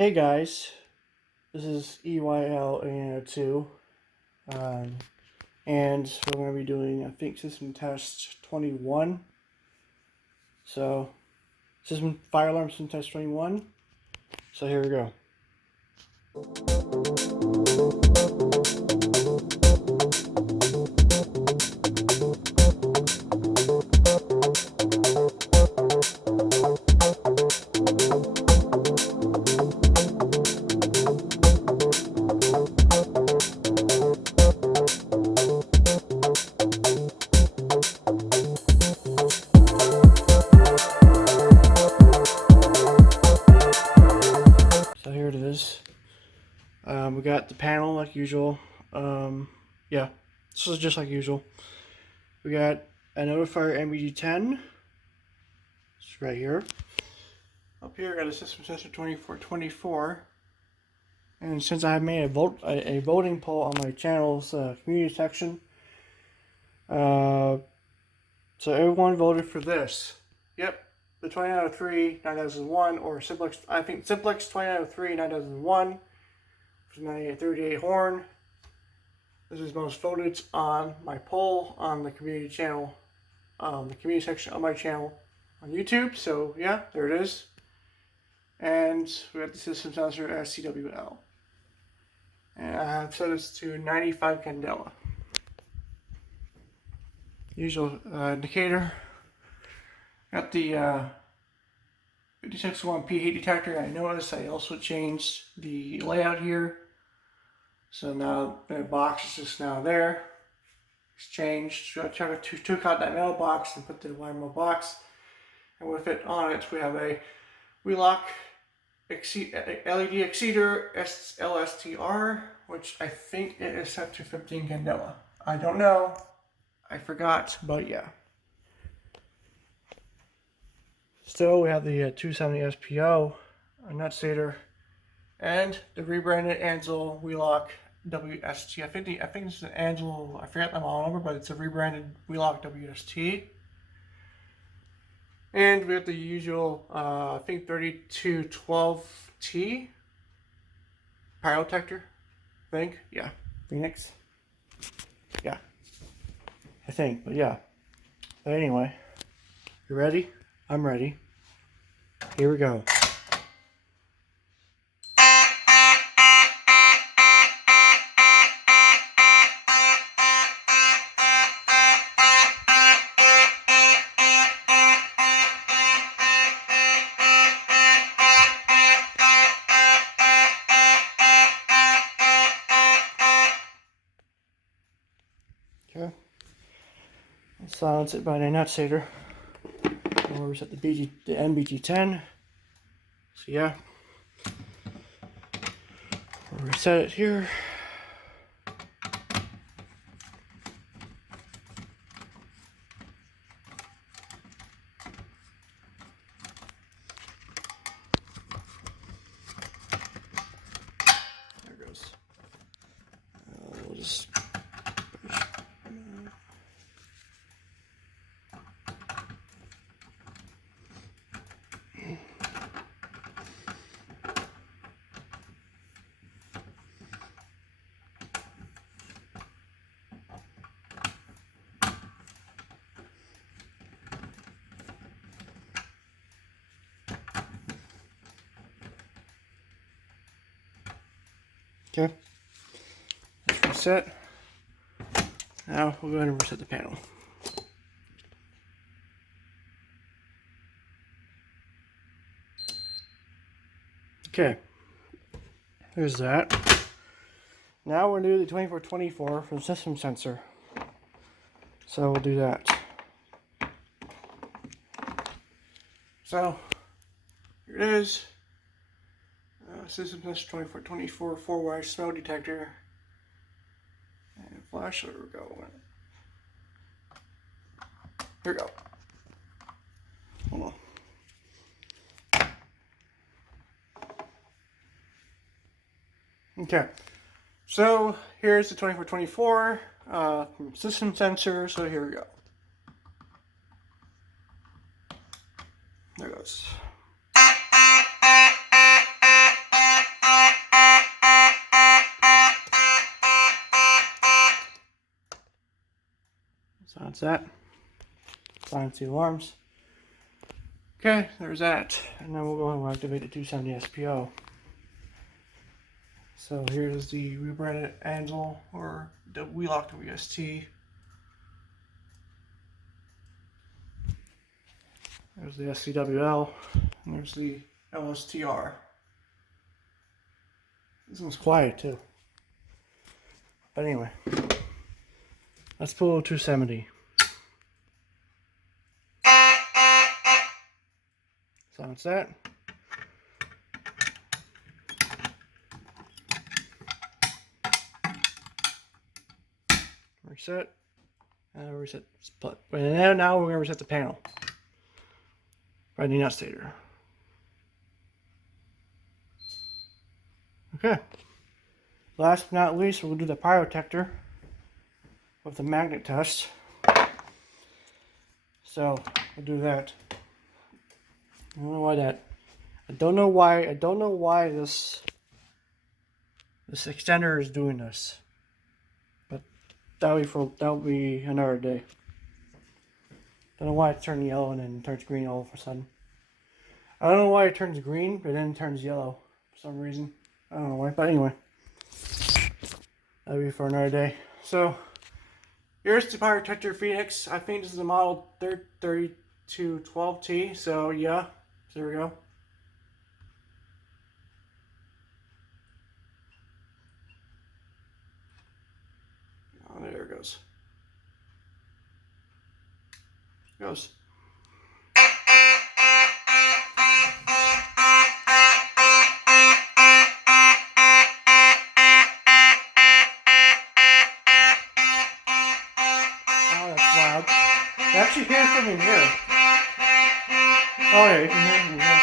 Hey guys, this is EYL2, and we're going to be doing, I think, system test 21. So, fire alarm system test 21. So here we go. So here it is. We got the panel like usual. Yeah, this is just like usual. We got a notifier MBD10. It's right here. Up here, I got a system sensor 2424. And since I have made a voting poll on my channel's community section, so everyone voted for this. Yep, the 20 out of 3 9001, or Simplex. I think Simplex 20 out of 3 9001, which is 9838 horn. This is most voted on my poll on the community channel, the community section of my channel on YouTube. So yeah, there it is. And we have the system sensor SCWL. And I have set this to 95 candela. Usual indicator. Got the 5601P heat detector. I noticed I also changed the layout here. So now the box is just now there. It's changed. So I took out that metal box and put the YMO box. And with it on it, we have a Wheelock LED exceeder LSTR, which I think it is set to 15 candela. I don't know. I forgot, but yeah. Still, we have the 270 SPO, a nut stator, and the rebranded Ansel Wheelock WST. I think it's an Ansel, I forget the model number, but it's a rebranded Wheelock WST. And we have the usual, I think 3212T pyro detector. I think, yeah, Phoenix. Yeah, I think, but yeah. But anyway, you ready? I'm ready. Here we go. Okay. I'll silence it by the nut stator. And we'll reset the NBG10. So yeah, we'll reset it here. There it goes. We'll just okay. Let's reset. Now we'll go ahead and reset the panel. Okay, there's that. Now we're going to do the 2424 from system sensor. So we'll do that. So here it is. System sensor 2424 4-wire smoke detector. And flash, there we go. Here we go. Hold on. Okay, so here's the 2424 from system sensor. So here we go. There it goes. Silence that. Silence the alarms. Okay, there's that. And then we'll go and activate the 270 SPO. So here's the rebranded Ansel or the Wheelock WST. There's the SCWL, and there's the LSTR. This one's quiet too. But anyway, let's pull 270. Silence that. Reset. And reset split. And now we're going to reset the panel. By the nut stator. Okay. Last but not least, we'll do the pyro detector with the magnet test. So we'll do that. I don't know why that. I don't know why this extender is doing this. But that'll be another day. Don't know why it turned yellow and then turns green all of a sudden. I don't know why it turns green, but then it turns yellow for some reason. I don't know why, but anyway. That'll be for another day. So, here's the pyro detector Phoenix. I think this is the model 3212T, so yeah. So there we go. Oh, there it goes. Goes. You actually hear it from in here. Oh yeah, you can hear it from here.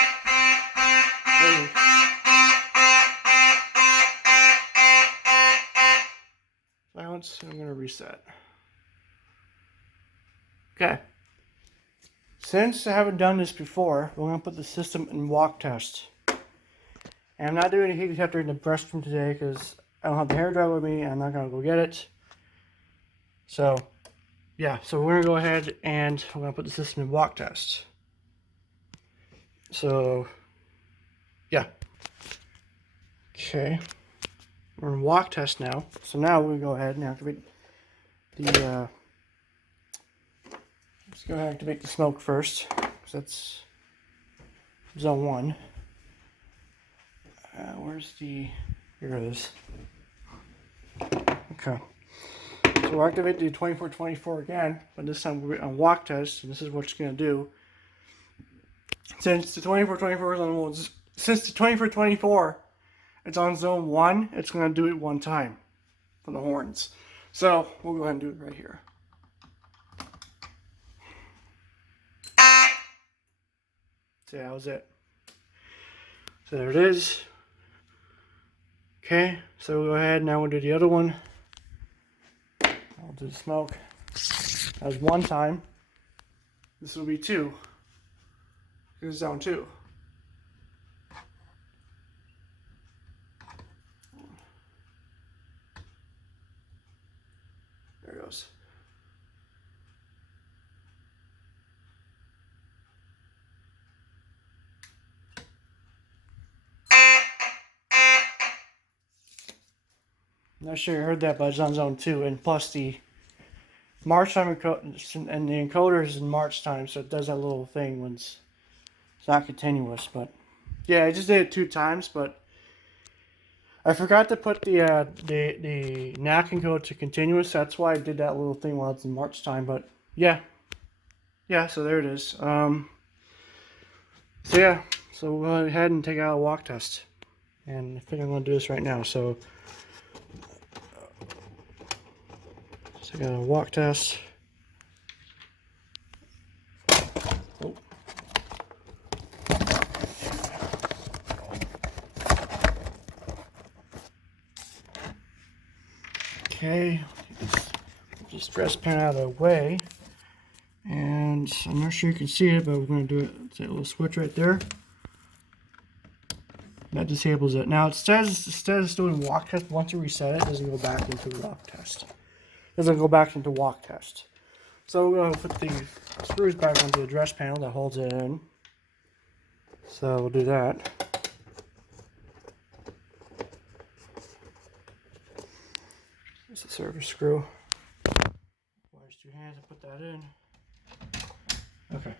There you go. Silence, and I'm going to reset. Okay. Since I haven't done this before, we're going to put the system in walk test. And I'm not doing a heat detector in the restroom today because I don't have the hairdryer with me and I'm not going to go get it. So, yeah, so we're going to go ahead and we're going to put the system in walk test. So, yeah. Okay. We're in walk test now. So now we're going to go ahead and activate the, let's go ahead and activate the smoke first. Because that's zone 1. Where's the, here it is. Okay. So we'll activate the 2424 again, but this time we're on walk test, and this is what it's going to do. Since the 2424 is on since the 2424 it's on zone 1, it's going to do it one time for the horns. So we'll go ahead and do it right here. So that was it. So there it is. Okay, so we'll go ahead now we'll do the other one. I'll do the smoke. That was one time. This will be 2. This is zone 2. There it goes. I'm not sure you heard that, but it's on zone 2, and plus the March time and the encoder is in March time, so it does that little thing when it's not continuous. But yeah, I just did it 2 times, but I forgot to put the NAC encode to continuous. That's why I did that little thing while it's in March time. But yeah, so there it is. So yeah, so we'll go ahead and take out a walk test, and I think I'm going to do this right now. So. So I got a walk test. Oh. Okay, just stress pan out of the way. And I'm not sure you can see it, but we're going to do it. It's that little switch right there. That disables it. Now it says instead of doing walk test, once you reset it, it doesn't go back into walk test. Doesn't go back into walk test. So we're going to put the screws back onto the address panel that holds it in. So we'll do that. There's the service screw. Wires 2 hands and put that in. Okay.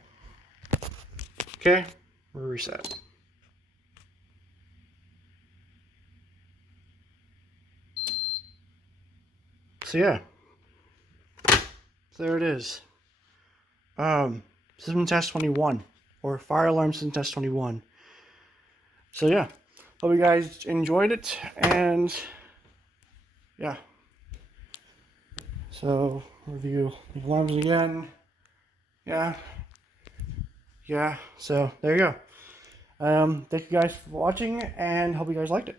Okay, we'll reset. So yeah. So there it is. System test 21, or fire alarm system test 21. So yeah, hope you guys enjoyed it, and yeah. So review the alarms again. Yeah. So there you go. Thank you guys for watching, and hope you guys liked it.